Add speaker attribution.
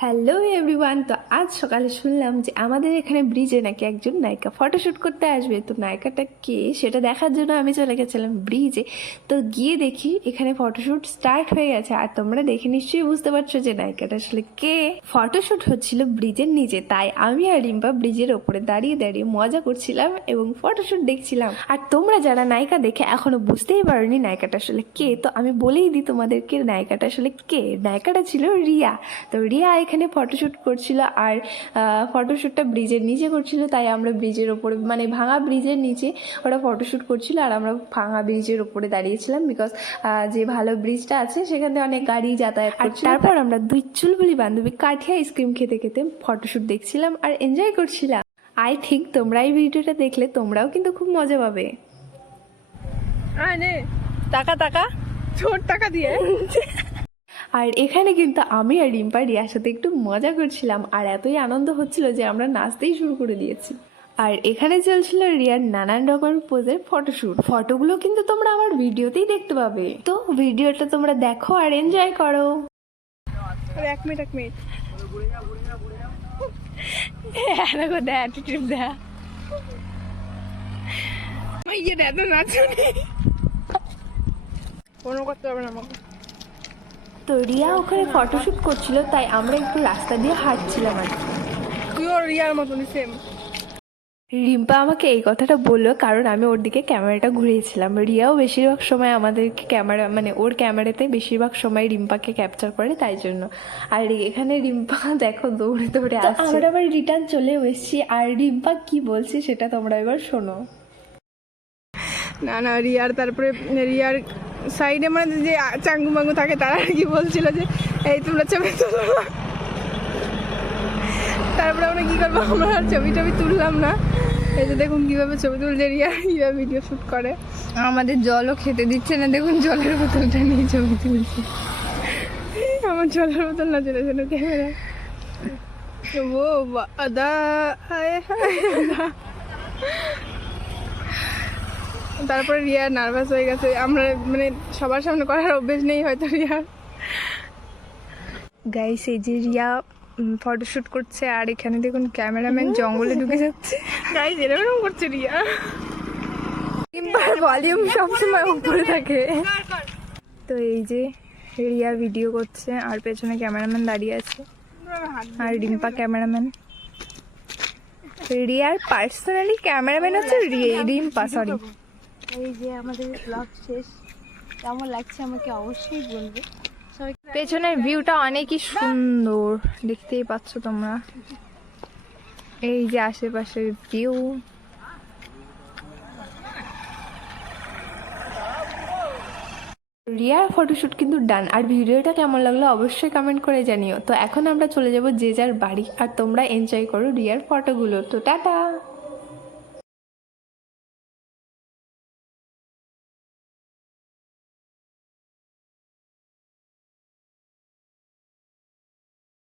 Speaker 1: Hello everyone তো আজ সকালে শুনলাম যে আমাদের এখানে ব্রিজে নাকি একজন নায়িকা ফটোশ্যুট করতে আসবে। তো নায়িকাটা কে সেটা দেখার জন্য আমি চলে গেছিলাম ব্রিজে। তো গিয়ে দেখি এখানে ফটোশ্যুট স্টার্ট হয়ে গেছে। আর তোমরা দেখে নিশ্চয়ই বুঝতে পারছ যে নায়িকাটা আসলে কে। ফটোশ্যুট হচ্ছিল ব্রিজের নিচে। তাই আমি আর রিম্পা ব্রিজের ওপরে দাঁড়িয়ে দাঁড়িয়ে মজা করছিলাম এবং ফটোশ্যুট দেখছিলাম। আর তোমরা যারা নায়িকা দেখে এখনও বুঝতেই পারোনি নায়িকাটা আসলে কে, তো আমি বলেই দিই তোমাদেরকে নায়িকাটা আসলে কে। নায়িকাটা ছিল রিয়া। তো রিয়া এখানে ফটোশ্যুট করছিল আর ফটোশ্যুটটা ব্রিজের নিচে করছিল তাই আমরা ব্রিজের ওপরে মানে ভাঙা ব্রিজের নিচে ওরা ফটোশ্যুট করছিল আর আমরা ভাঙা ব্রিজের ওপরে দাঁড়িয়েছিলাম বিকজ যে ভালো ব্রিজটা আছে সেখানে অনেক গাড়ি যাতায়াত আর তারপর আমরা দুই চুলবুলি বান্ধবী কাঠিয়া আইসক্রিম খেতে খেতে ফটোশ্যুট দেখছিলাম আর এনজয় করছিলাম। আই থিঙ্ক তোমরা এই ভিডিওটা দেখলে তোমরাও কিন্তু খুব মজা পাবে।
Speaker 2: টাকা টাকা। ছোট টাকা দিয়ে।
Speaker 1: আর এখানে কিন্তু আমি আর রিম্পা রিয়ার সাথে একটু মজা করছিলাম আর এতই আনন্দ হচ্ছিল যে আমরা নাচতেই শুরু করে দিয়েছি। আর এখানে চলছিল রিয়ার নানান রকমের পোজের ফটোশ্যুট ফটোগুলো কিন্তু তোমরা আমার ভিডিওতেই দেখতে পাবে। তো ভিডিওটা তোমরা দেখো আর এনজয় করো।
Speaker 2: এক মিনিট এক মিনিট। হ্যাঁ দেখো দেখ অ্যাটিটিউড দেখ। ইয়ে দেখ তো নাচুনি। কোনো করতে পারবে না আমাকে।
Speaker 1: তো রিয়া ওখানে ফটোশ্যুট করছিল তাই আমরা একটু রাস্তা দিয়ে হাঁটছিলাম আর কি।
Speaker 2: তুইও রিয়ার মতনই সেম
Speaker 1: রিম্পা আমাকে এই কথাটা বলল কারণ আমি ওর দিকে ক্যামেরাটা ঘুরিয়েছিলাম। রিয়াও বেশিরভাগ সময় আমাদেরকে ক্যামেরা মানে ওর ক্যামেরাতে বেশিরভাগ সময় রিম্পাকে ক্যাপচার করে তাই জন্য। আর এখানে রিম্পা দেখো দৌড়ে দৌড়ে আসছে। আমরা আবার রিটার্ন চলে এসেছি। আর রিম্পা কি বলছে সেটা তোমরা এবার শোনো।
Speaker 2: না না রিয়ার তারপরে রিয়ার সাইডে মানে যে চাঙ্গু মাঙ্গু থাকে, তারা আর কি বলছিল যে, এই তোমরা ছবি তুলো। তারপরে আমরা কি করব? আমরা আর ছবি টবি তুললাম না। এই যে দেখুন কীভাবে ছবি তুলছে রিয়া, কীভাবে ভিডিও শ্যুট করে। আমাদের জলও খেতে দিচ্ছে না, দেখুন জলের বোতলটা নিয়ে ছবি তুলছে। আমার জলের বোতল না চলে চলে ক্যামেরা। ও আদা, হায় হায় তারপরে রিয়া নার্ভাস হয়ে গেছে। আমরা মানে সবার সামনে করার অভ্যেস নেই হয়তো রিয়ার। গাইস এই যে রিয়া ফটোশ্যুট করছে আর এখানে দেখুন ক্যামেরাম্যান জঙ্গলে ঢুকে যাচ্ছে। গাইস এরকম করছে রিয়া। ভলিউম সবসময় উপরে থাকে। তো এই যে রিয়া ভিডিও করছে আর পেছনে ক্যামেরাম্যান দাঁড়িয়ে আছে। আর রিম্পা ক্যামেরাম্যান রিয়ার পার্সোনালি ক্যামেরাম্যান হচ্ছে রিম্পা সরি
Speaker 3: এই যে আমাদের ব্লগ শেষ। কেমন লাগছে আমাকে অবশ্যই বলবে।
Speaker 2: পেছনের ভিউটা অনেকই সুন্দর। দেখতেই পাচ্ছ তোমরা। এই যে আশেপাশের ভিউ
Speaker 1: রিয়ার ফটোশ্যুট কিন্তু ডান আর ভিডিওটা কেমন লাগল অবশ্যই কমেন্ট করে জানিও। তো এখন আমরা চলে যাব যে যার বাড়ি। আর তোমরা এনজয় করো রিয়ার ফটোগুলো তো টাটা!